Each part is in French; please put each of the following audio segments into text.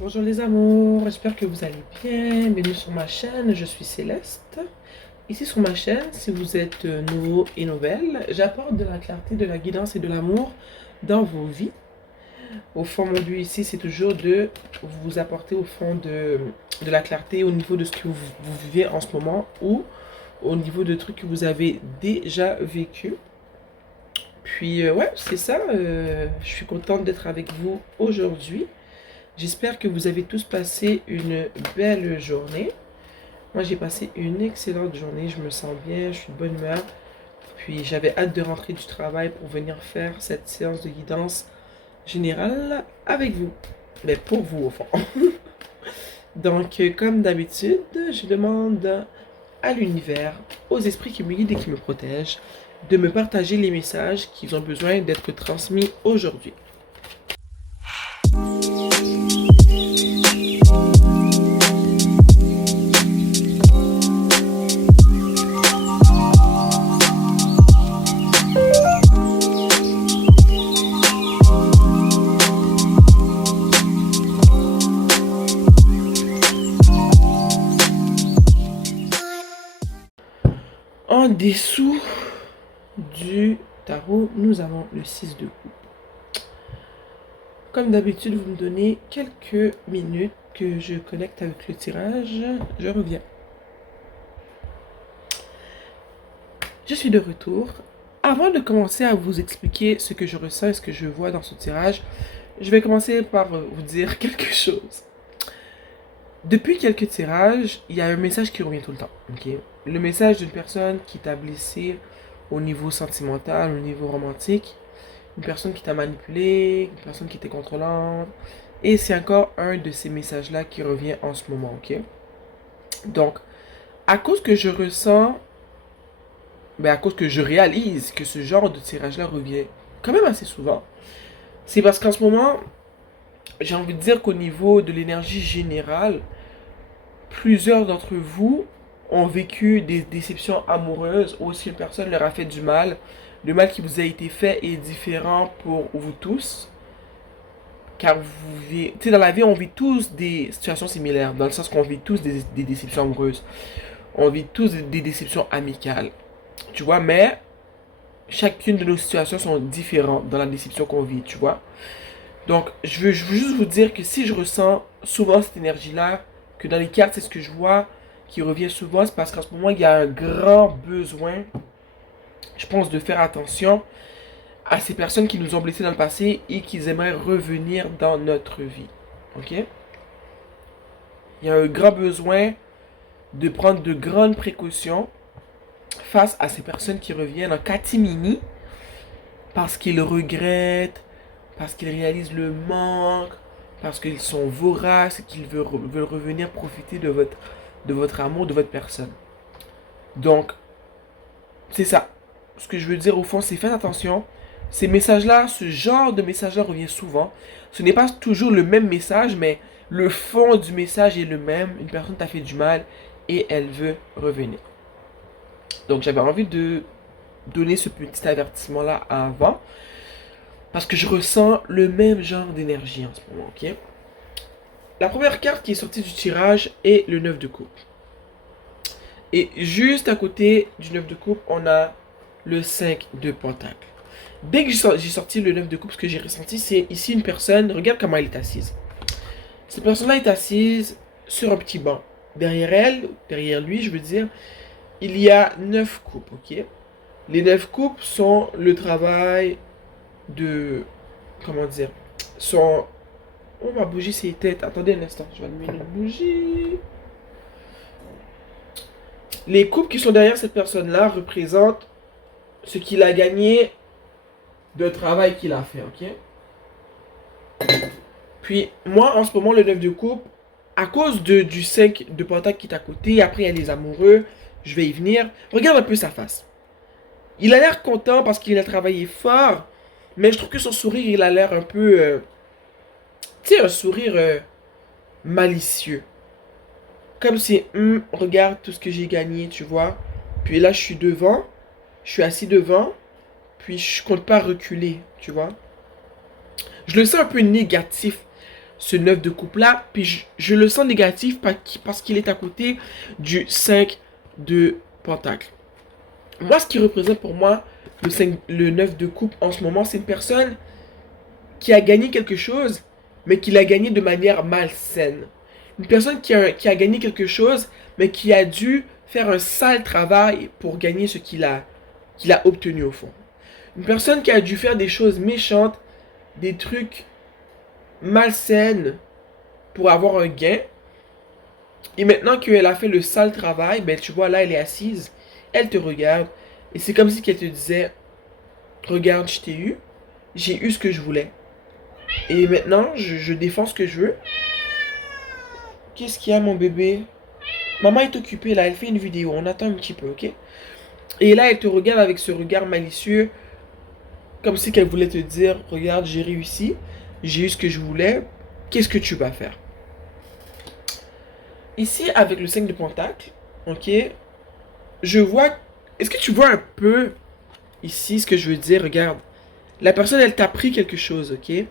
Bonjour les amours, j'espère que vous allez bien. Bienvenue sur ma chaîne, je suis Céleste. Ici sur ma chaîne, si vous êtes nouveau et nouvelle, j'apporte de la clarté, de la guidance et de l'amour dans vos vies. Au fond, mon but ici, c'est toujours de vous apporter au fond de la clarté au niveau de ce que vous vivez en ce moment ou au niveau de trucs que vous avez déjà vécu. Puis ouais, c'est ça, je suis contente d'être avec vous aujourd'hui. J'espère que vous avez tous passé une belle journée. Moi, j'ai passé une excellente journée. Je me sens bien, je suis de bonne humeur. Puis, j'avais hâte de rentrer du travail pour venir faire cette séance de guidance générale avec vous. Mais pour vous, au fond. Donc, comme d'habitude, je demande à l'univers, aux esprits qui me guident et qui me protègent, de me partager les messages qui ont besoin d'être transmis aujourd'hui. En dessous du tarot, nous avons le 6 de coupe. Comme d'habitude, vous me donnez quelques minutes que je connecte avec le tirage. Je reviens. Je suis de retour. Avant de commencer à vous expliquer ce que je ressens et ce que je vois dans ce tirage, je vais commencer par vous dire quelque chose. Depuis quelques tirages, il y a un message qui revient tout le temps. Okay? Le message d'une personne qui t'a blessé au niveau sentimental, au niveau romantique. Une personne qui t'a manipulé, une personne qui était contrôlante. Et c'est encore un de ces messages-là qui revient en ce moment. Ok? Donc, à cause que je ressens, à cause que je réalise que ce genre de tirage-là revient quand même assez souvent, c'est parce qu'en ce moment, j'ai envie de dire qu'au niveau de l'énergie générale, plusieurs d'entre vous ont vécu des déceptions amoureuses ou si une personne leur a fait du mal. Le mal qui vous a été fait est différent pour vous tous. Car vous vivez, tu sais, dans la vie, on vit tous des situations similaires, dans le sens qu'on vit tous des déceptions amoureuses. On vit tous des déceptions amicales. Tu vois, mais chacune de nos situations sont différentes dans la déception qu'on vit, tu vois. Donc, je veux juste vous dire que si je ressens souvent cette énergie-là, que dans les cartes, c'est ce que je vois qui revient souvent, c'est parce qu'en ce moment, il y a un grand besoin, je pense, de faire attention à ces personnes qui nous ont blessés dans le passé et qui aimeraient revenir dans notre vie. Ok? Il y a un grand besoin de prendre de grandes précautions face à ces personnes qui reviennent en catimini parce qu'ils regrettent, parce qu'ils réalisent le manque, parce qu'ils sont voraces et qu'ils veulent revenir profiter de votre amour, de votre personne. Donc, c'est ça. Ce que je veux dire au fond, c'est faites attention. Ces messages-là, ce genre de message-là revient souvent. Ce n'est pas toujours le même message, mais le fond du message est le même. Une personne t'a fait du mal et elle veut revenir. Donc j'avais envie de donner ce petit avertissement-là avant. Parce que je ressens le même genre d'énergie en ce moment, ok? La première carte qui est sortie du tirage est le 9 de coupe. Et juste à côté du 9 de coupe, on a le 5 de pentacle. Dès que j'ai sorti le 9 de coupe, ce que j'ai ressenti, c'est ici une personne, regarde comment elle est assise. Cette personne-là est assise sur un petit banc. Derrière elle, derrière lui, je veux dire, il y a 9 coupes, ok? Les 9 coupes sont le travail de... Comment dire? Sont... Oh, ma bougie s'est éteinte. Attendez un instant, je vais allumer une bougie. Les coupes qui sont derrière cette personne-là représentent ce qu'il a gagné de travail qu'il a fait, ok? Puis, moi, en ce moment, le 9 de coupe, à cause du 5 de pentacle qui est à côté, après il y a les amoureux, je vais y venir. Regarde un peu sa face. Il a l'air content parce qu'il a travaillé fort, mais je trouve que son sourire, il a l'air un peu... tu sais, un sourire malicieux. Comme si, regarde tout ce que j'ai gagné, tu vois. Puis là, je suis assis devant, puis je compte pas reculer, tu vois. Je le sens un peu négatif ce 9 de coupe-là, puis je le sens négatif parce qu'il est à côté du 5 de pentacle. Moi, ce qui représente pour moi le 9 de coupe en ce moment, c'est une personne qui a gagné quelque chose, mais qui l'a gagné de manière malsaine. Une personne qui a gagné quelque chose, mais qui a dû faire un sale travail pour gagner ce qu'il a obtenu au fond. Une personne qui a dû faire des choses méchantes, des trucs malsaines pour avoir un gain. Et maintenant qu'elle a fait le sale travail, ben tu vois, là, elle est assise, elle te regarde, et c'est comme si qu'elle te disait, regarde, je t'ai eu, j'ai eu ce que je voulais. Et maintenant, je défends ce que je veux. Qu'est-ce qu'il y a, mon bébé? Maman est occupée, là, elle fait une vidéo, on attend un petit peu, ok? Et là, elle te regarde avec ce regard malicieux, comme si qu'elle voulait te dire, regarde, j'ai réussi, j'ai eu ce que je voulais, qu'est-ce que tu vas faire? Ici, avec le 5 de pentacle, ok, je vois, est-ce que tu vois un peu ici ce que je veux dire? Regarde, la personne, elle t'a pris quelque chose, ok?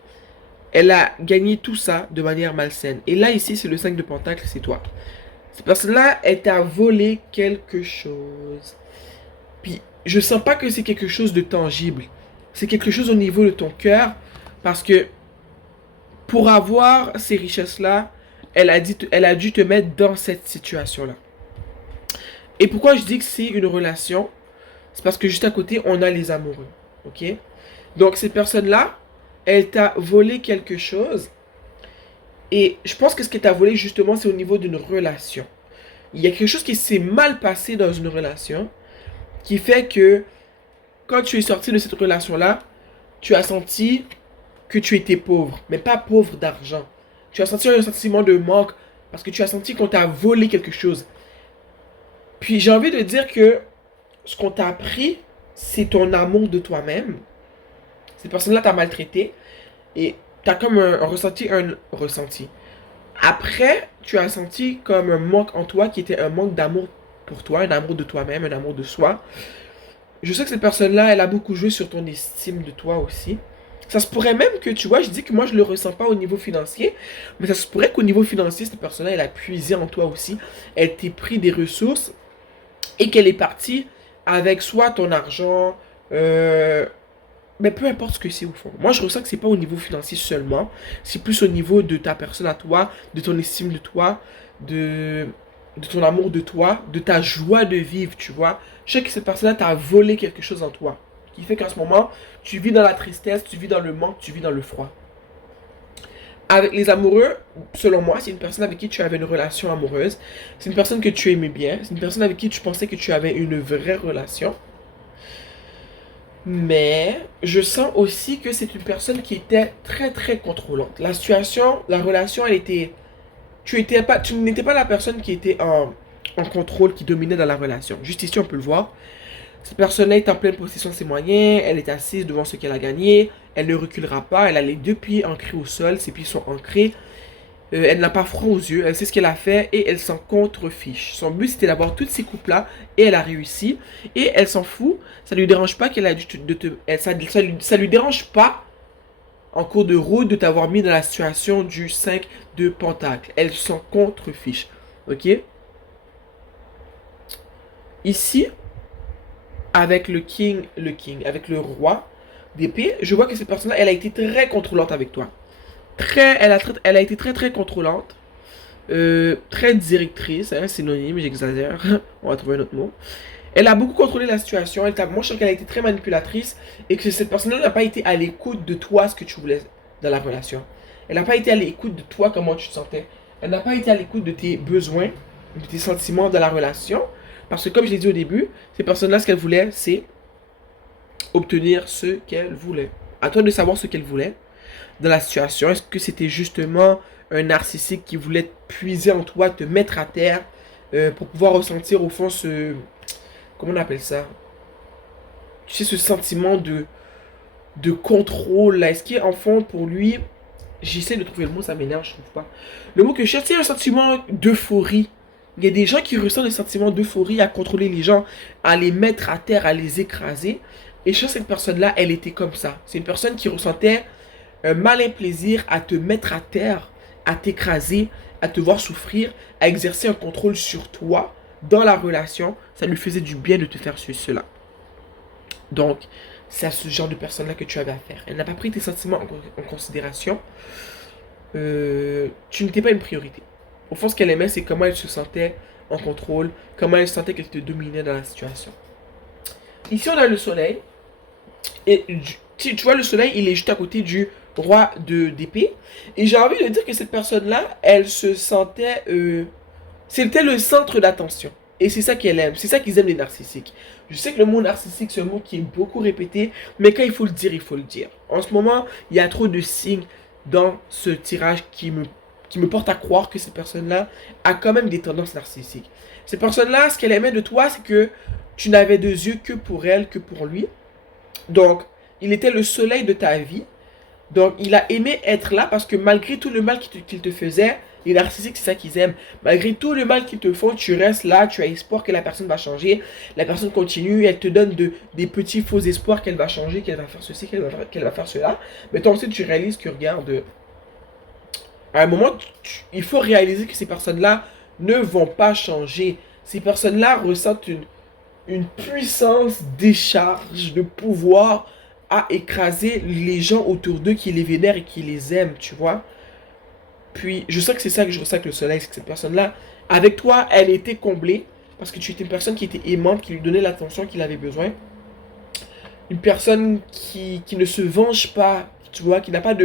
Elle a gagné tout ça de manière malsaine. Et là, ici, c'est le 5 de pentacle, c'est toi. Cette personne-là, elle t'a volé quelque chose. Puis, je sens pas que c'est quelque chose de tangible. C'est quelque chose au niveau de ton cœur. Parce que, pour avoir ces richesses-là, elle a dû te mettre dans cette situation-là. Et pourquoi je dis que c'est une relation? C'est parce que juste à côté, on a les amoureux. Ok? Donc, cette personne-là, elle t'a volé quelque chose. Et je pense que ce qu'elle t'a volé, justement, c'est au niveau d'une relation. Il y a quelque chose qui s'est mal passé dans une relation qui fait que quand tu es sorti de cette relation-là, tu as senti que tu étais pauvre, mais pas pauvre d'argent. Tu as senti un sentiment de manque parce que tu as senti qu'on t'a volé quelque chose. Puis j'ai envie de dire que ce qu'on t'a appris, c'est ton amour de toi-même. Cette personne-là t'a maltraité et t'as comme un ressenti. Après, tu as senti comme un manque en toi qui était un manque d'amour pour toi, un amour de toi-même, un amour de soi. Je sais que cette personne-là, elle a beaucoup joué sur ton estime de toi aussi. Ça se pourrait même que, tu vois, je dis que moi je le ressens pas au niveau financier, mais ça se pourrait qu'au niveau financier, cette personne-là, elle a puisé en toi aussi. Elle t'a pris des ressources et qu'elle est partie avec soit ton argent, mais peu importe ce que c'est au fond. Moi, je ressens que c'est pas au niveau financier seulement. C'est plus au niveau de ta personne à toi, de ton estime de toi, de, de ton amour de toi, de ta joie de vivre, tu vois. Je sais que cette personne-là t'a volé quelque chose en toi. Qui fait qu'en ce moment, tu vis dans la tristesse, tu vis dans le manque, tu vis dans le froid. Avec les amoureux, selon moi, c'est une personne avec qui tu avais une relation amoureuse. C'est une personne que tu aimais bien. C'est une personne avec qui tu pensais que tu avais une vraie relation. Mais je sens aussi que c'est une personne qui était très très contrôlante. La situation, la relation, elle était... Tu n'étais pas la personne qui était en contrôle, qui dominait dans la relation. Juste ici, on peut le voir. Cette personne-là est en pleine possession de ses moyens. Elle est assise devant ce qu'elle a gagné. Elle ne reculera pas. Elle a les deux pieds ancrés au sol. Ses pieds sont ancrés. Elle n'a pas froid aux yeux, elle sait ce qu'elle a fait et elle s'en contrefiche. Son but c'était d'avoir toutes ces coupes-là et elle a réussi. Et elle s'en fout, ça lui dérange pas qu'elle a dû ça lui dérange pas en cours de route de t'avoir mis dans la situation du 5 de pentacle. Elle s'en contrefiche. Ok? Ici, avec avec le roi d'épée, je vois que cette personne-là, elle a été très contrôlante avec toi. Elle a été très très contrôlante, très directrice, hein, synonyme, j'exagère, on va trouver un autre mot. Elle a beaucoup contrôlé la situation, moi je sens qu'elle a été très manipulatrice et que cette personne-là n'a pas été à l'écoute de toi, ce que tu voulais dans la relation. Elle n'a pas été à l'écoute de toi, comment tu te sentais. Elle n'a pas été à l'écoute de tes besoins, de tes sentiments dans la relation. Parce que comme je l'ai dit au début, ces personnes-là, ce qu'elles voulaient, c'est obtenir ce qu'elles voulaient. À toi de savoir ce qu'elles voulaient dans la situation. Est-ce que c'était justement un narcissique qui voulait puiser en toi, te mettre à terre pour pouvoir ressentir au fond ce... Comment on appelle ça? Tu sais, ce sentiment de contrôle là. Est-ce qu'en fond, pour lui, j'essaie de trouver le mot, ça m'énerve, je trouve pas. Le mot que je cherche, c'est un sentiment d'euphorie. Il y a des gens qui ressentent le sentiment d'euphorie à contrôler les gens, à les mettre à terre, à les écraser. Et je pense que cette personne-là, elle était comme ça. C'est une personne qui ressentait un malin plaisir à te mettre à terre à t'écraser, à te voir souffrir, à exercer un contrôle sur toi dans la relation. Ça lui faisait du bien de te faire cela. Donc, c'est à ce genre de personne-là que tu avais affaire. Elle n'a pas pris tes sentiments en considération. Tu n'étais pas une priorité. Au fond, ce qu'elle aimait, c'est comment elle se sentait en contrôle, comment elle sentait qu'elle te dominait dans la situation. Ici, on a le soleil. Et tu vois, le soleil, il est juste à côté du roi d'épée. Et j'ai envie de dire que cette personne-là, elle se sentait... c'était le centre d'attention. Et c'est ça qu'elle aime. C'est ça qu'ils aiment les narcissiques. Je sais que le mot narcissique, c'est un mot qui est beaucoup répété. Mais quand il faut le dire, il faut le dire. En ce moment, il y a trop de signes dans ce tirage qui me porte à croire que cette personne-là a quand même des tendances narcissiques. Cette personne-là, ce qu'elle aimait de toi, c'est que tu n'avais de yeux que pour elle, que pour lui. Donc, il était le soleil de ta vie. Donc, il a aimé être là parce que malgré tout le mal qu'il te faisait, les narcissiques, c'est ça qu'ils aiment. Malgré tout le mal qu'ils te font, tu restes là, tu as espoir que la personne va changer. La personne continue, elle te donne des petits faux espoirs qu'elle va changer, qu'elle va faire ceci, qu'elle va faire cela. Mais toi aussi, tu réalises que, regarde, à un moment, il faut réaliser que ces personnes-là ne vont pas changer. Ces personnes-là ressentent une puissance décharge de pouvoir à écraser les gens autour d'eux qui les vénèrent et qui les aiment, tu vois. Puis, je sens que c'est ça que je ressens avec le soleil, c'est que cette personne-là, avec toi, elle était comblée, parce que tu étais une personne qui était aimante, qui lui donnait l'attention qu'il avait besoin. Une personne qui ne se venge pas, tu vois, qui n'a pas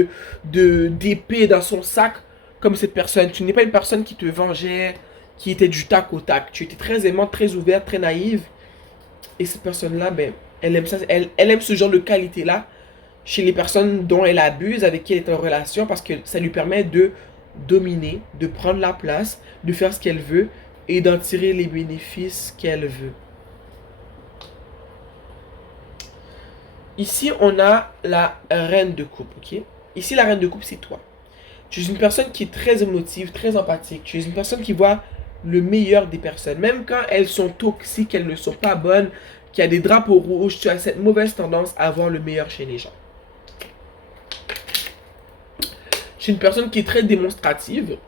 d'épée dans son sac, comme cette personne. Tu n'es pas une personne qui te vengeait, qui était du tac au tac. Tu étais très aimante, très ouverte, très naïve. Et cette personne-là, ben, elle aime ça, elle aime ce genre de qualité-là chez les personnes dont elle abuse, avec qui elle est en relation, parce que ça lui permet de dominer, de prendre la place, de faire ce qu'elle veut et d'en tirer les bénéfices qu'elle veut. Ici, on a la reine de coupe, ok? Ici, la reine de coupe, c'est toi. Tu es une personne qui est très émotive, très empathique. Tu es une personne qui voit le meilleur des personnes. Même quand elles sont toxiques, elles ne sont pas bonnes, qu'il y a des drapeaux rouges, tu as cette mauvaise tendance à voir le meilleur chez les gens. Je suis une personne qui est très démonstrative.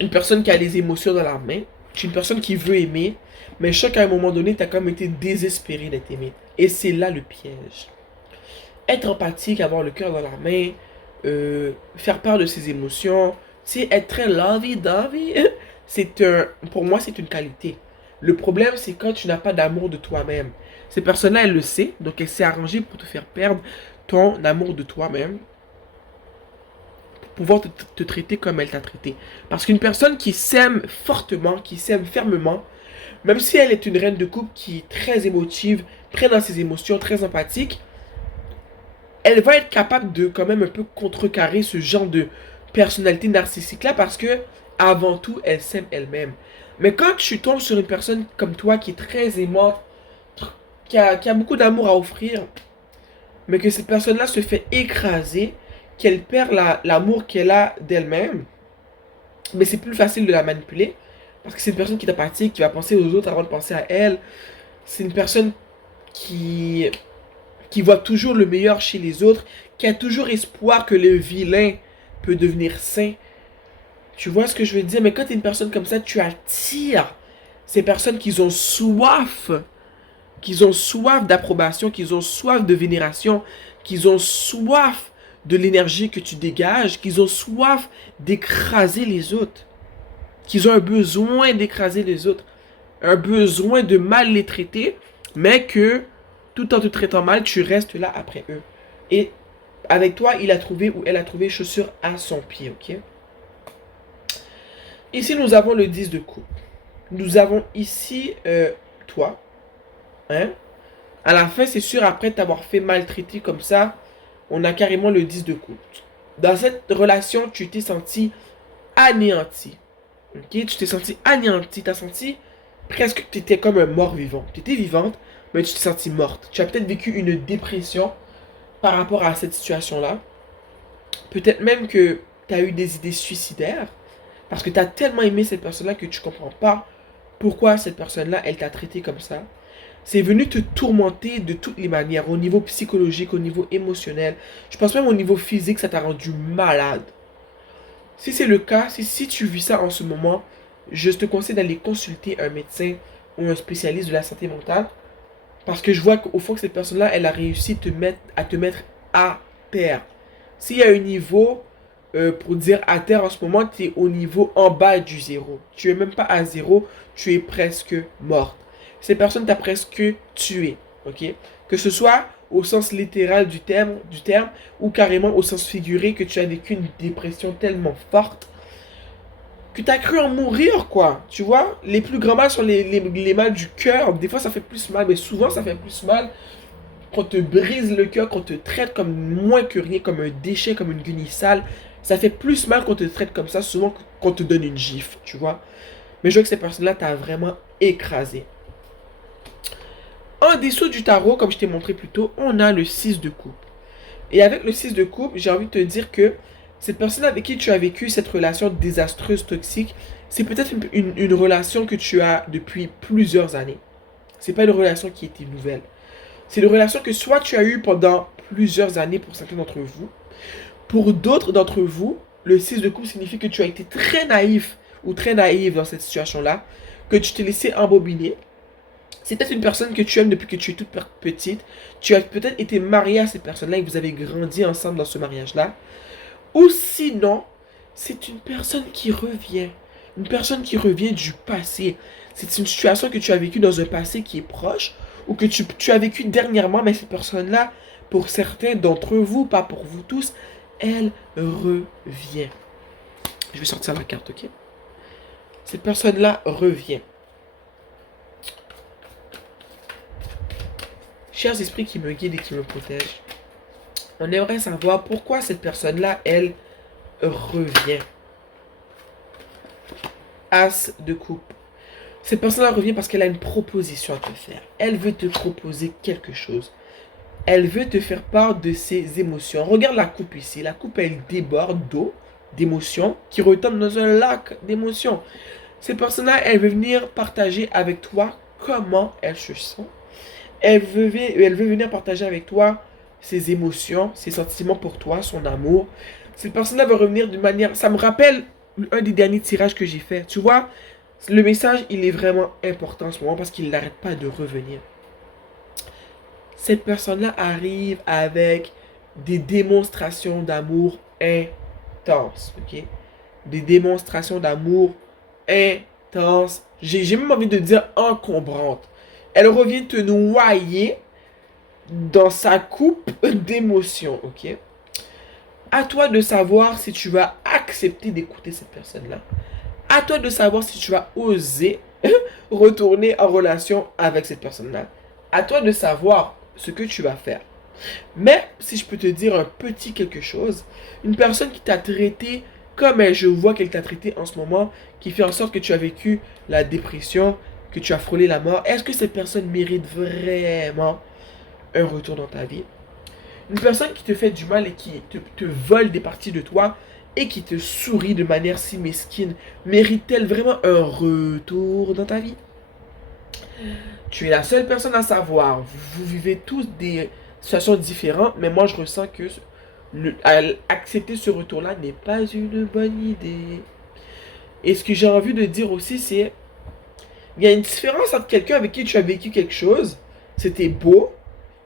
Une personne qui a les émotions dans la main. Je suis une personne qui veut aimer. Mais je sais qu'à un moment donné, tu as quand même été désespéré d'être aimé. Et c'est là le piège. Être empathique, avoir le cœur dans la main, faire part de ses émotions, c'est être très lovey-dovey. Pour moi, c'est une qualité. Le problème, c'est quand tu n'as pas d'amour de toi-même. Ces personnes-là, elles le savent, donc elles s'est arrangée pour te faire perdre ton amour de toi-même, pour pouvoir te traiter comme elle t'a traité. Parce qu'une personne qui s'aime fortement, qui s'aime fermement, même si elle est une reine de coupe qui est très émotive, très dans ses émotions, très empathique, elle va être capable de quand même un peu contrecarrer ce genre de personnalité narcissique là parce que avant tout elle s'aime elle-même. Mais quand tu tombes sur une personne comme toi qui est très aimante, qui a beaucoup d'amour à offrir, mais que cette personne là se fait écraser, qu'elle perd l'amour qu'elle a d'elle-même, mais c'est plus facile de la manipuler parce que c'est une personne qui est empathique, qui va penser aux autres avant de penser à elle. C'est une personne qui voit toujours le meilleur chez les autres, qui a toujours espoir que le vilain peut devenir saint. Tu vois ce que je veux dire? Mais quand tu es une personne comme ça, tu attires ces personnes qui ont soif d'approbation, qui ont soif de vénération, qui ont soif de l'énergie que tu dégages, qui ont soif d'écraser les autres, qui ont un besoin d'écraser les autres, un besoin de mal les traiter, mais que tout en te traitant mal, tu restes là après eux. Et avec toi, il a trouvé ou elle a trouvé chaussure à son pied, ok? Ici, nous avons le 10 de coupe. Nous avons ici toi. Hein? À la fin, c'est sûr, après t'avoir fait maltraiter comme ça, on a carrément le 10 de coupe. Dans cette relation, tu t'es senti anéanti. Ok? Tu t'es senti anéanti. Tu as senti presque que tu étais comme un mort-vivant. Tu étais vivante, mais tu t'es sentie morte. Tu as peut-être vécu une dépression par rapport à cette situation-là. Peut-être même que tu as eu des idées suicidaires. Parce que tu as tellement aimé cette personne-là que tu ne comprends pas pourquoi cette personne-là, elle t'a traité comme ça. C'est venu te tourmenter de toutes les manières, au niveau psychologique, au niveau émotionnel. Je pense même au niveau physique, ça t'a rendu malade. Si c'est le cas, si tu vis ça en ce moment, je te conseille d'aller consulter un médecin ou un spécialiste de la santé mentale. Parce que je vois qu'au fond que cette personne-là, elle a réussi à te mettre à terre. S'il y a un niveau, pour dire à terre en ce moment, tu es au niveau en bas du zéro. Tu es même pas à zéro, tu es presque morte. Cette personne t'a presque tué. Ok? Que ce soit au sens littéral du terme ou carrément au sens figuré que tu as vécu une dépression tellement forte que tu as cru en mourir, quoi. Tu vois, les plus grands mal sont les mal du cœur. Des fois, ça fait plus mal, mais souvent, ça fait plus mal qu'on te brise le cœur, qu'on te traite comme moins que rien, comme un déchet, comme une guenille sale. Ça fait plus mal qu'on te traite comme ça, souvent qu'on te donne une gifle, tu vois. Mais je vois que cette personne-là t'a vraiment écrasé. En dessous du tarot, comme je t'ai montré plus tôt, on a le 6 de coupe. Et avec le 6 de coupe, j'ai envie de te dire que cette personne avec qui tu as vécu cette relation désastreuse, toxique, c'est peut-être une relation que tu as depuis plusieurs années. C'est pas une relation qui était nouvelle. C'est une relation que soit tu as eue pendant plusieurs années pour certains d'entre vous. Pour d'autres d'entre vous, le 6 de coupe signifie que tu as été très naïf ou très naïve dans cette situation-là, que tu t'es laissé embobiner. C'est peut-être une personne que tu aimes depuis que tu es toute petite. Tu as peut-être été marié à cette personne-là et vous avez grandi ensemble dans ce mariage-là. Ou sinon, c'est une personne qui revient. Une personne qui revient du passé. C'est une situation que tu as vécue dans un passé qui est proche ou que tu as vécu dernièrement, mais cette personne-là, pour certains d'entre vous, pas pour vous tous, elle revient. Je vais sortir la carte, ok? Cette personne-là revient. Chers esprits qui me guident et qui me protègent, on aimerait savoir pourquoi cette personne-là, elle revient. As de coupe. Cette personne-là revient parce qu'elle a une proposition à te faire. Elle veut te proposer quelque chose. Elle veut te faire part de ses émotions. Regarde la coupe ici. La coupe, elle déborde d'eau, d'émotions, qui retombe dans un lac d'émotions. Cette personne-là, elle veut venir partager avec toi comment elle se sent. Elle veut venir partager avec toi ses émotions, ses sentiments pour toi, son amour. Cette personne-là va revenir d'une manière... Ça me rappelle un des derniers tirages que j'ai fait. Tu vois, le message, il est vraiment important en ce moment parce qu'il n'arrête pas de revenir. Cette personne-là arrive avec des démonstrations d'amour intenses, ok? Des démonstrations d'amour intenses. J'ai même envie de dire encombrantes. Elle revient te noyer dans sa coupe d'émotions, ok? À toi de savoir si tu vas accepter d'écouter cette personne-là. À toi de savoir si tu vas oser retourner en relation avec cette personne-là. À toi de savoir ce que tu vas faire. Mais si je peux te dire un petit quelque chose, une personne qui t'a traité comme je vois qu'elle t'a traité en ce moment, qui fait en sorte que tu as vécu la dépression, que tu as frôlé la mort, est-ce que cette personne mérite vraiment un retour dans ta vie? Une personne qui te fait du mal et qui te vole des parties de toi et qui te sourit de manière si mesquine, mérite-t-elle vraiment un retour dans ta vie? Tu es la seule personne à savoir. Vous vivez tous des situations différentes, mais moi je ressens que accepter ce retour-là n'est pas une bonne idée. Et ce que j'ai envie de dire aussi, c'est il y a une différence entre quelqu'un avec qui tu as vécu quelque chose, c'était beau,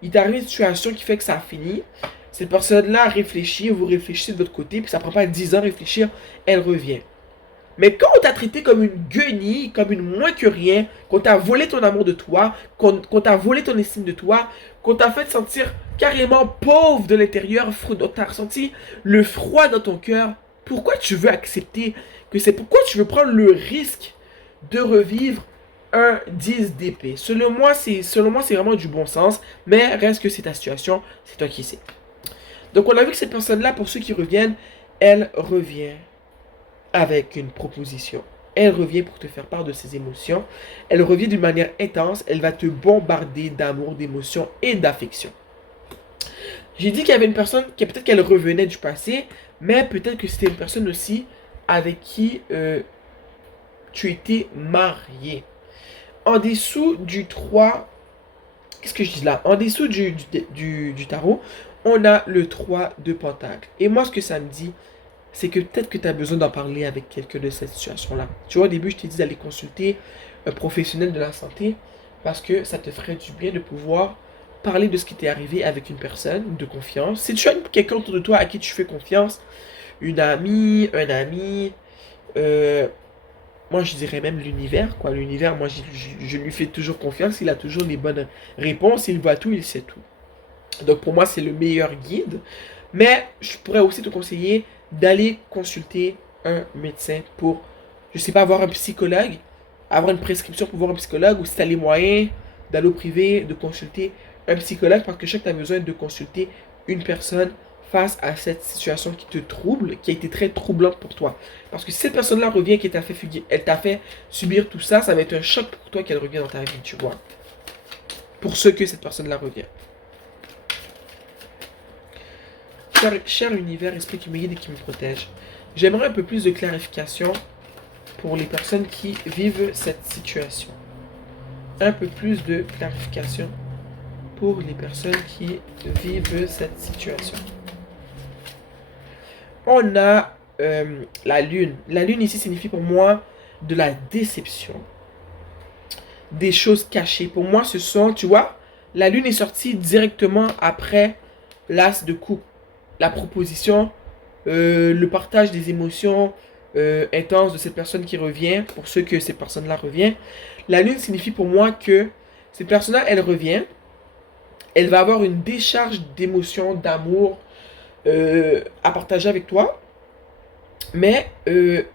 il t'arrive une situation qui fait que ça a fini, cette personne-là réfléchit, vous réfléchissez de votre côté, puis ça prend pas 10 ans à réfléchir, elle revient. Mais quand on t'a traité comme une guenille, comme une moins que rien, qu'on t'a volé ton amour de toi, qu'on t'a volé ton estime de toi, qu'on t'a fait sentir carrément pauvre de l'intérieur, t'as ressenti le froid dans ton cœur, pourquoi tu veux accepter que c'est pourquoi tu veux prendre le risque de revivre un 10 d'épée? Selon moi, c'est vraiment du bon sens, mais reste que c'est ta situation, c'est toi qui sais. Donc on a vu que cette personne-là, pour ceux qui reviennent, elle revient avec une proposition. Elle revient pour te faire part de ses émotions. Elle revient d'une manière intense. Elle va te bombarder d'amour, d'émotions et d'affection. J'ai dit qu'il y avait une personne qui peut-être qu'elle revenait du passé, mais peut-être que c'était une personne aussi avec qui tu étais marié. En dessous du 3, qu'est-ce que je dis là? En dessous du tarot, on a le 3 de Pentacle. Et moi, ce que ça me dit, c'est que peut-être que tu as besoin d'en parler avec quelqu'un de cette situation-là. Tu vois, au début, je t'ai dit d'aller consulter un professionnel de la santé parce que ça te ferait du bien de pouvoir parler de ce qui t'est arrivé avec une personne de confiance. Si tu as quelqu'un autour de toi à qui tu fais confiance, une amie, un ami, euh, moi je dirais même l'univers, quoi. L'univers, moi je lui fais toujours confiance, il a toujours les bonnes réponses, il voit tout, il sait tout. Donc pour moi, c'est le meilleur guide. Mais je pourrais aussi te conseiller d'aller consulter un médecin pour, je sais pas, avoir un psychologue, avoir une prescription pour voir un psychologue, ou si tu as les moyens d'aller au privé, de consulter un psychologue, parce que je sais que tu as besoin de consulter une personne face à cette situation qui te trouble, qui a été très troublante pour toi. Parce que si cette personne-là revient, qui t'a fait fuguer, elle t'a fait subir tout ça, ça va être un choc pour toi qu'elle revienne dans ta vie, tu vois. Pour ce que cette personne-là revient. Cher univers, esprit qui me guide et qui me protège, j'aimerais un peu plus de clarification pour les personnes qui vivent cette situation. Un peu plus de clarification pour les personnes qui vivent cette situation. On a la lune. La lune ici signifie pour moi de la déception. Des choses cachées. Pour moi, ce sont, tu vois, la lune est sortie directement après l'as de coupe. La proposition, le partage des émotions intenses de cette personne qui revient, pour ceux que cette personne-là revient. La lune signifie pour moi que cette personne-là, elle revient, elle va avoir une décharge d'émotions, d'amour à partager avec toi, mais il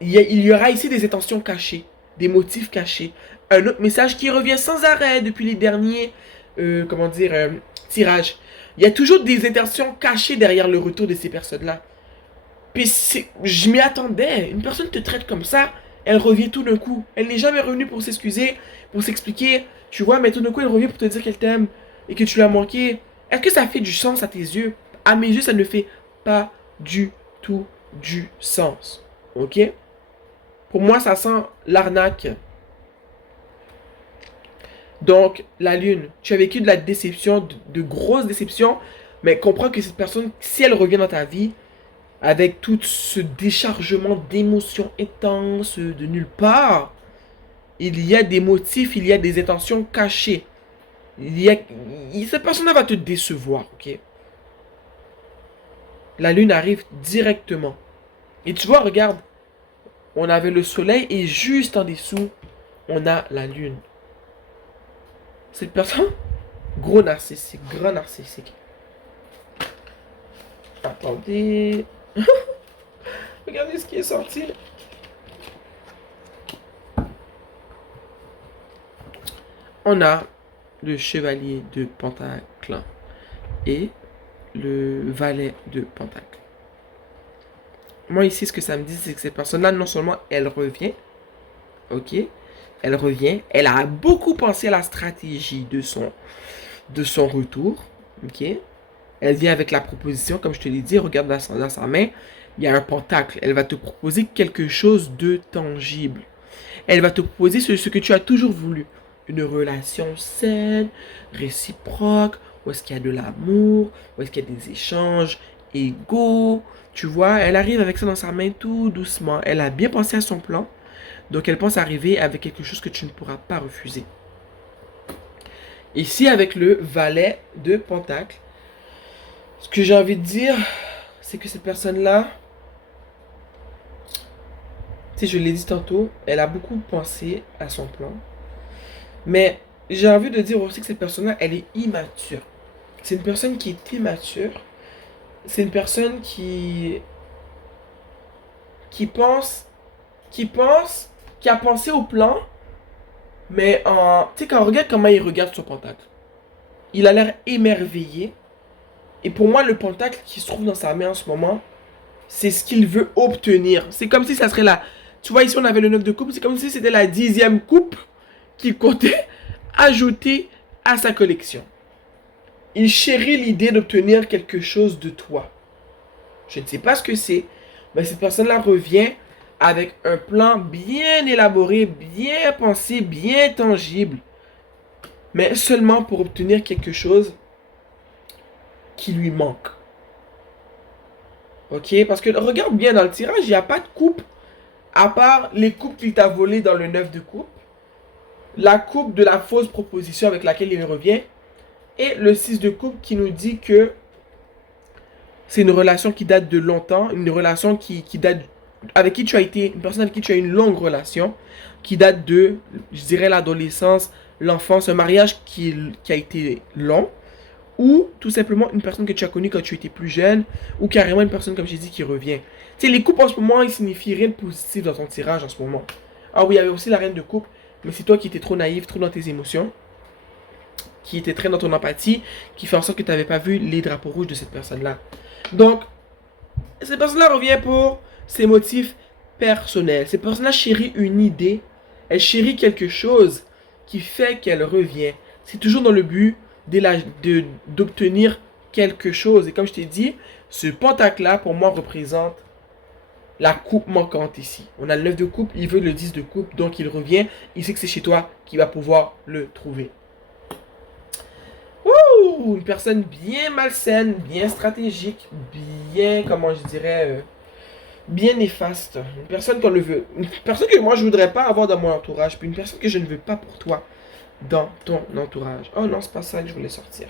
y aura ici des intentions cachées, des motifs cachés. Un autre message qui revient sans arrêt depuis les derniers, comment dire, tirages. Il y a toujours des intentions cachées derrière le retour de ces personnes-là. Puis je m'y attendais. Une personne te traite comme ça, elle revient tout d'un coup. Elle n'est jamais revenue pour s'excuser, pour s'expliquer. Tu vois, mais tout d'un coup, elle revient pour te dire qu'elle t'aime et que tu l'as manqué. Est-ce que ça fait du sens à tes yeux? À mes yeux, ça ne fait pas du tout du sens. Ok? Pour moi, ça sent l'arnaque. Donc, la lune, tu as vécu de la déception, de grosses déceptions, mais comprends que cette personne, si elle revient dans ta vie, avec tout ce déchargement d'émotions intenses de nulle part, il y a des motifs, il y a des intentions cachées. Cette personne va te décevoir, ok? La lune arrive directement. Et tu vois, regarde, on avait le soleil et juste en dessous, on a la lune. Cette personne, gros narcissique, grand narcissique. Attendez. Regardez ce qui est sorti. On a le chevalier de Pentacle et le valet de Pentacle. Moi ici, ce que ça me dit, c'est que cette personne-là, non seulement elle revient, ok, elle revient, elle a beaucoup pensé à la stratégie de son retour, ok. Elle vient avec la proposition, comme je te l'ai dit, regarde dans sa main, il y a un pentacle. Elle va te proposer quelque chose de tangible. Elle va te proposer ce que tu as toujours voulu. Une relation saine, réciproque, où est-ce qu'il y a de l'amour, où est-ce qu'il y a des échanges égaux. Tu vois, elle arrive avec ça dans sa main tout doucement. Elle a bien pensé à son plan. Donc elle pense arriver avec quelque chose que tu ne pourras pas refuser. Ici, avec le valet de pentacle, ce que j'ai envie de dire, c'est que cette personne-là, tu sais, je l'ai dit tantôt, elle a beaucoup pensé à son plan. Mais j'ai envie de dire aussi que cette personne-là, elle est immature. C'est une personne qui est immature. C'est une personne qui pense, qui a pensé au plan, mais tu sais, quand on regarde comment il regarde son pentacle, il a l'air émerveillé. Et pour moi, le pentacle qui se trouve dans sa main en ce moment, c'est ce qu'il veut obtenir. C'est comme si ça serait la... Tu vois, ici, on avait le 9 de coupe. C'est comme si c'était la 10e coupe qu'il comptait ajouter à sa collection. Il chérit l'idée d'obtenir quelque chose de toi. Je ne sais pas ce que c'est, mais cette personne-là revient avec un plan bien élaboré, bien pensé, bien tangible, mais seulement pour obtenir quelque chose qui lui manque. Ok? Parce que regarde bien dans le tirage, il n'y a pas de coupe. À part les coupes qu'il t'a volées dans le 9 de coupe. La coupe de la fausse proposition avec laquelle il revient. Et le 6 de coupe qui nous dit que c'est une relation qui date de longtemps. Une relation qui date... Avec qui tu as été... Une personne avec qui tu as une longue relation. Qui date de, je dirais, l'adolescence, l'enfance. Un mariage qui a été long. Ou tout simplement une personne que tu as connue quand tu étais plus jeune, ou carrément une personne, comme j'ai dit, qui revient. Tu sais, les coupes en ce moment, ils signifient rien de positif dans ton tirage en ce moment. Ah oui, il y avait aussi la reine de coupe, mais c'est toi qui étais trop naïf, trop dans tes émotions, qui était très dans ton empathie, qui fait en sorte que tu n'avais pas vu les drapeaux rouges de cette personne-là. Donc, cette personne-là revient pour ses motifs personnels. Cette personne-là chérit une idée, elle chérit quelque chose qui fait qu'elle revient. C'est toujours dans le but d'obtenir quelque chose. Et comme je t'ai dit, ce pentacle-là, pour moi, représente la coupe manquante ici. On a le 9 de coupe, il veut le 10 de coupe, donc il revient. Il sait que c'est chez toi qu'il va pouvoir le trouver. Ouh, une personne bien malsaine, bien stratégique, bien, comment je dirais, bien néfaste. Une personne qu'on le veut. Une personne que moi je voudrais pas avoir dans mon entourage, puis une personne que je ne veux pas pour toi dans ton entourage. Oh non, c'est pas ça que je voulais sortir.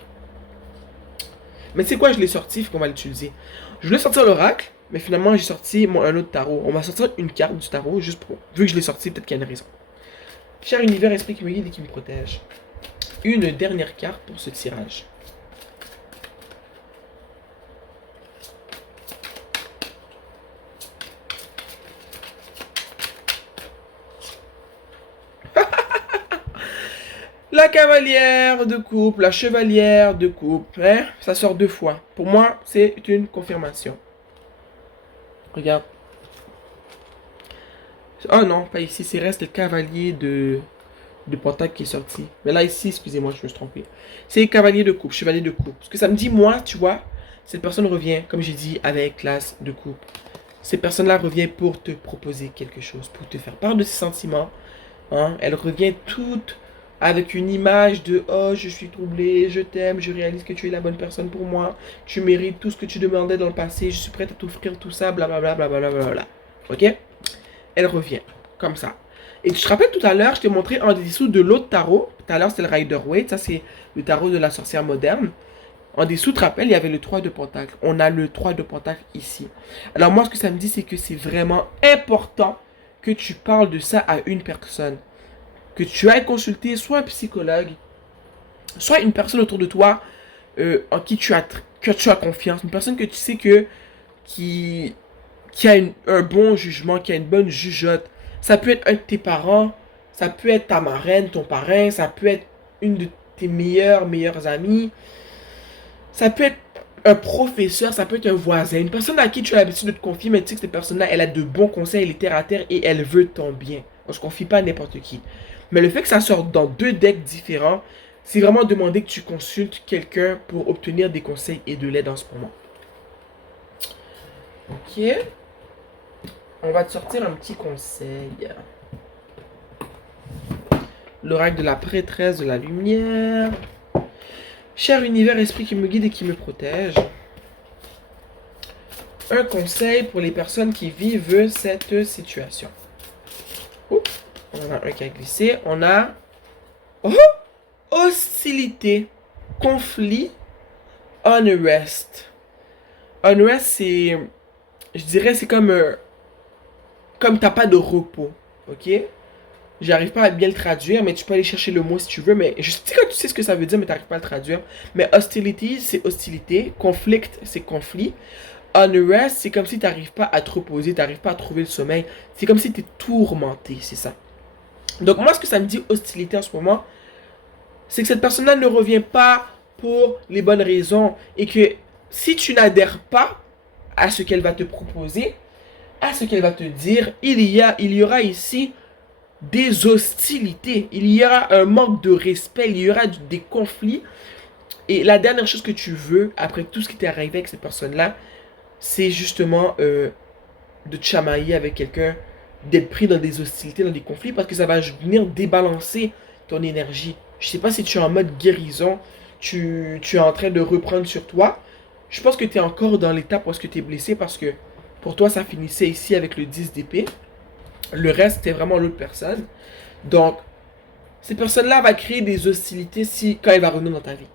Mais tu sais quoi, je l'ai sorti, il faut qu'on va l'utiliser. Je voulais sortir l'oracle, mais finalement j'ai sorti un autre tarot. On va sortir une carte du tarot, juste pour... Vu que je l'ai sorti, peut-être qu'il y a une raison. Cher univers, esprit qui me guide et qui me protège. Une dernière carte pour ce tirage. La cavalière de coupe, la chevalière de coupe, hein? Ça sort 2 fois. Pour moi, c'est une confirmation. Regarde. Oh non, pas ici, c'est reste le cavalier de pentacle qui est sorti. Mais là, ici, excusez-moi, je me suis trompé. C'est cavalier de coupe, chevalier de coupe. Parce que ça me dit, moi, tu vois, cette personne revient, comme j'ai dit, avec l'as de coupe. Cette personne-là revient pour te proposer quelque chose, pour te faire part de ses sentiments. Hein? Elle revient toute avec une image de oh, je suis troublé, je t'aime, je réalise que tu es la bonne personne pour moi, tu mérites tout ce que tu demandais dans le passé, je suis prête à t'offrir tout ça, blablabla, blablabla, blablabla. Ok? Elle revient, comme ça. Et tu te rappelles tout à l'heure, je t'ai montré en dessous de l'autre tarot. Tout à l'heure, c'était le Rider-Waite, ça c'est le tarot de la sorcière moderne. En dessous, tu te rappelles, il y avait le 3 de pentacle. On a le 3 de pentacle ici. Alors moi, ce que ça me dit, c'est que c'est vraiment important que tu parles de ça à une personne. Que tu ailles consulter soit un psychologue, soit une personne autour de toi en qui que tu as confiance. Une personne que tu sais qui a un bon jugement, qui a une bonne jugeote. Ça peut être un de tes parents, ça peut être ta marraine, ton parrain, ça peut être une de tes meilleures amies. Ça peut être un professeur, ça peut être un voisin, une personne à qui tu as l'habitude de te confier, mais tu sais que cette personne-là, elle a de bons conseils, elle est terre à terre et elle veut ton bien. On se confie pas à n'importe qui. Mais le fait que ça sorte dans 2 decks différents, c'est vraiment demander que tu consultes quelqu'un pour obtenir des conseils et de l'aide en ce moment. Ok. On va te sortir un petit conseil. L'oracle de la prêtresse de la lumière. Cher univers, esprit qui me guide et qui me protège. Un conseil pour les personnes qui vivent cette situation. Oups, on a un qui a glissé. On a hostilité, conflit, unrest. Unrest, c'est, je dirais, c'est comme t'as pas de repos, ok? J'arrive pas à bien le traduire, mais tu peux aller chercher le mot si tu veux. Mais je sais que tu sais ce que ça veut dire, mais t'arrives pas à le traduire. Mais hostility, c'est hostilité. Conflict, c'est conflit. Unrest, c'est comme si t'arrives pas à te reposer, t'arrives pas à trouver le sommeil. C'est comme si t'es tourmenté, c'est ça. Donc moi, ce que ça me dit hostilité en ce moment, c'est que cette personne-là ne revient pas pour les bonnes raisons. Et que si tu n'adhères pas à ce qu'elle va te proposer, à ce qu'elle va te dire, il y aura ici des hostilités, il y aura un manque de respect, il y aura des conflits. Et la dernière chose que tu veux, après tout ce qui t'est arrivé avec cette personne-là, c'est justement de te chamailler avec quelqu'un, d'être pris dans des hostilités, dans des conflits, parce que ça va venir débalancer ton énergie. Je sais pas si tu es en mode guérison, tu es en train de reprendre sur toi. Je pense que tu es encore dans l'étape où est-ce que tu es blessé parce que pour toi, ça finissait ici avec le 10 d'épée. Le reste, c'était vraiment l'autre personne. Donc, cette personne-là va créer des hostilités quand elle va revenir dans ta vie.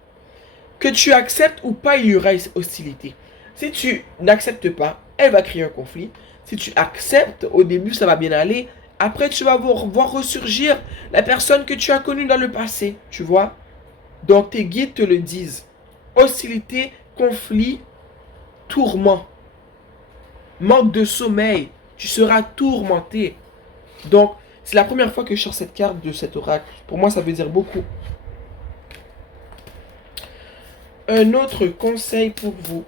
Que tu acceptes ou pas, il y aura hostilité. Si tu n'acceptes pas, elle va créer un conflit. Si tu acceptes, au début, ça va bien aller. Après, tu vas voir ressurgir la personne que tu as connue dans le passé. Tu vois? Donc, tes guides te le disent. Hostilité, conflit, tourment. Manque de sommeil. Tu seras tourmenté. Donc, c'est la première fois que je sors cette carte de cet oracle. Pour moi, ça veut dire beaucoup. Un autre conseil pour vous.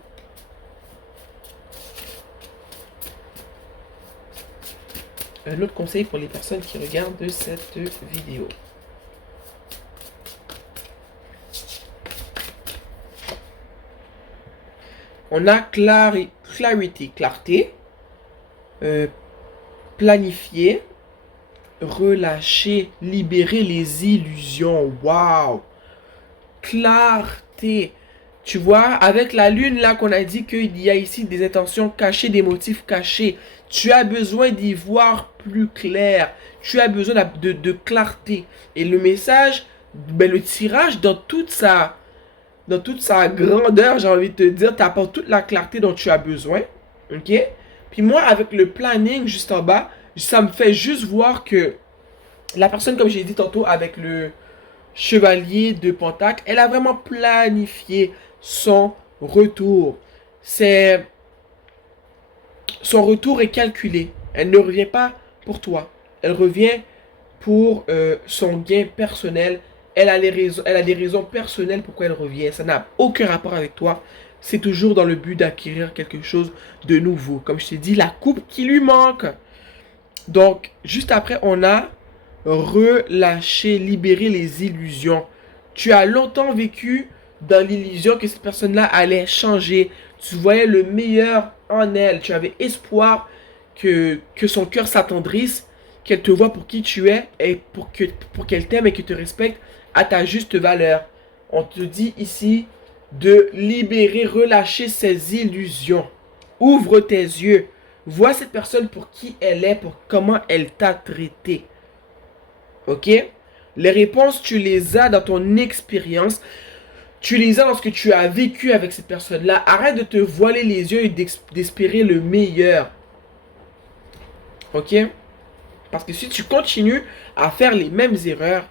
Un autre conseil pour les personnes qui regardent cette vidéo. On a clarity, clarté, planifier, relâcher, libérer les illusions. Waouh! Clarté. Tu vois, avec la lune là qu'on a dit qu'il y a ici des intentions cachées, des motifs cachés. Tu as besoin d'y voir plus clair. Tu as besoin de clarté. Et le message, ben, le tirage dans toute sa grandeur, j'ai envie de te dire, t'apporte toute la clarté dont tu as besoin. Ok? Puis moi, avec le planning juste en bas, ça me fait juste voir que la personne, comme j'ai dit tantôt, avec le chevalier de Pentacle, elle a vraiment planifié son retour. Son retour est calculé. Elle ne revient pas pour toi. Elle revient pour son gain personnel. Elle a des raisons personnelles pourquoi elle revient. Ça n'a aucun rapport avec toi. C'est toujours dans le but d'acquérir quelque chose de nouveau. Comme je t'ai dit, la coupe qui lui manque. Donc, juste après, on a relâcher, libérer les illusions. Tu as longtemps vécu dans l'illusion que cette personne-là allait changer. Tu voyais le meilleur en elle. Tu avais espoir que son cœur s'attendrisse, qu'elle te voit pour qui tu es et pour qu'elle t'aime et qu'elle te respecte à ta juste valeur. On te dit ici de libérer, relâcher ces illusions. Ouvre tes yeux. Vois cette personne pour qui elle est, pour comment elle t'a traité. Ok? Les réponses, tu les as dans ton expérience. Tu les as dans ce que tu as vécu avec cette personne-là. Arrête de te voiler les yeux et d'espérer le meilleur. Ok? Parce que si tu continues à faire les mêmes erreurs,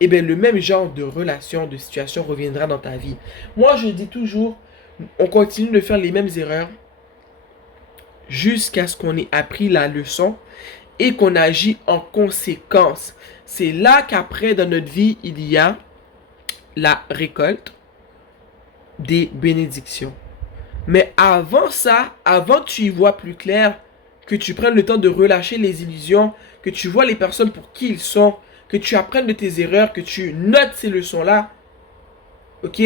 eh bien le même genre de relation, de situation reviendra dans ta vie. Moi, je dis toujours, on continue de faire les mêmes erreurs jusqu'à ce qu'on ait appris la leçon et qu'on agit en conséquence. C'est là qu'après, dans notre vie, il y a la récolte des bénédictions. Mais avant ça, avant que tu y vois plus clair, que tu prennes le temps de relâcher les illusions, que tu vois les personnes pour qui ils sont, que tu apprennes de tes erreurs, que tu notes ces leçons-là, ok?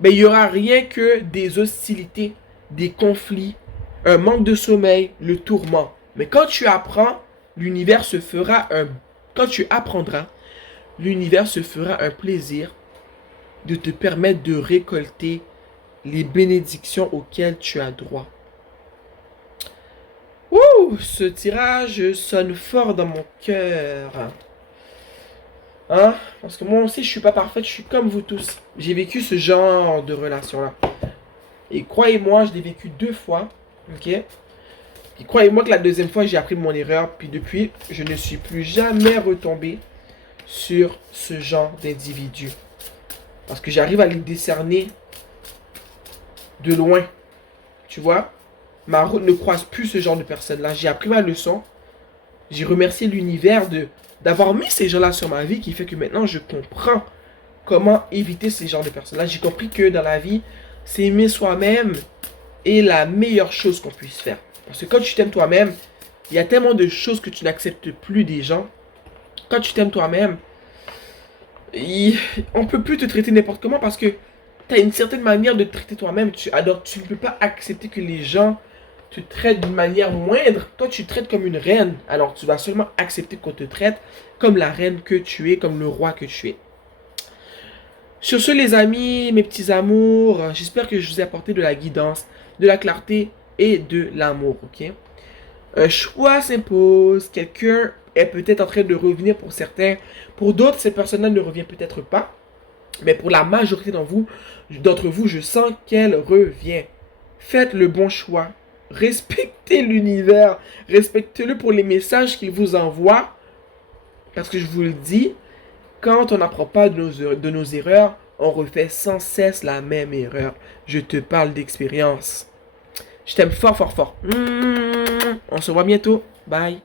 Ben, il n'y aura rien que des hostilités, des conflits, un manque de sommeil, le tourment. Mais quand tu apprends, l'univers se fera un... Quand tu apprendras, l'univers se fera un plaisir de te permettre de récolter les bénédictions auxquelles tu as droit. Ouh, ce tirage sonne fort dans mon cœur. Hein? Parce que moi aussi, je suis pas parfaite, je suis comme vous tous. J'ai vécu ce genre de relation-là. Et croyez-moi, je l'ai vécu 2 fois. Ok? Et croyez-moi que la deuxième fois, j'ai appris mon erreur. Puis depuis, je ne suis plus jamais retombé sur ce genre d'individu. Parce que j'arrive à les décerner de loin. Tu vois? Ma route ne croise plus ce genre de personnes-là. J'ai appris ma leçon. J'ai remercié l'univers d'avoir mis ces gens-là sur ma vie qui fait que maintenant je comprends comment éviter ces genres de personnes-là. J'ai compris que dans la vie, s'aimer soi-même est la meilleure chose qu'on puisse faire. Parce que quand tu t'aimes toi-même, il y a tellement de choses que tu n'acceptes plus des gens. Quand tu t'aimes toi-même, on ne peut plus te traiter n'importe comment parce que tu as une certaine manière de te traiter toi-même. Alors tu ne peux pas accepter que les gens te traitent d'une manière moindre. Toi, tu te traites comme une reine. Alors tu vas seulement accepter qu'on te traite comme la reine que tu es, comme le roi que tu es. Sur ce, les amis, mes petits amours, j'espère que je vous ai apporté de la guidance, de la clarté et de l'amour, ok? Un choix s'impose, quelqu'un est peut-être en train de revenir pour certains, pour d'autres, cette personne-là ne revient peut-être pas, mais pour la majorité d'entre vous, je sens qu'elle revient. Faites le bon choix. Respectez l'univers. Respectez-le pour les messages qu'il vous envoie. Parce que je vous le dis, quand on n'apprend pas de nos erreurs, on refait sans cesse la même erreur. Je te parle d'expérience. Je t'aime fort, fort, fort. On se voit bientôt. Bye.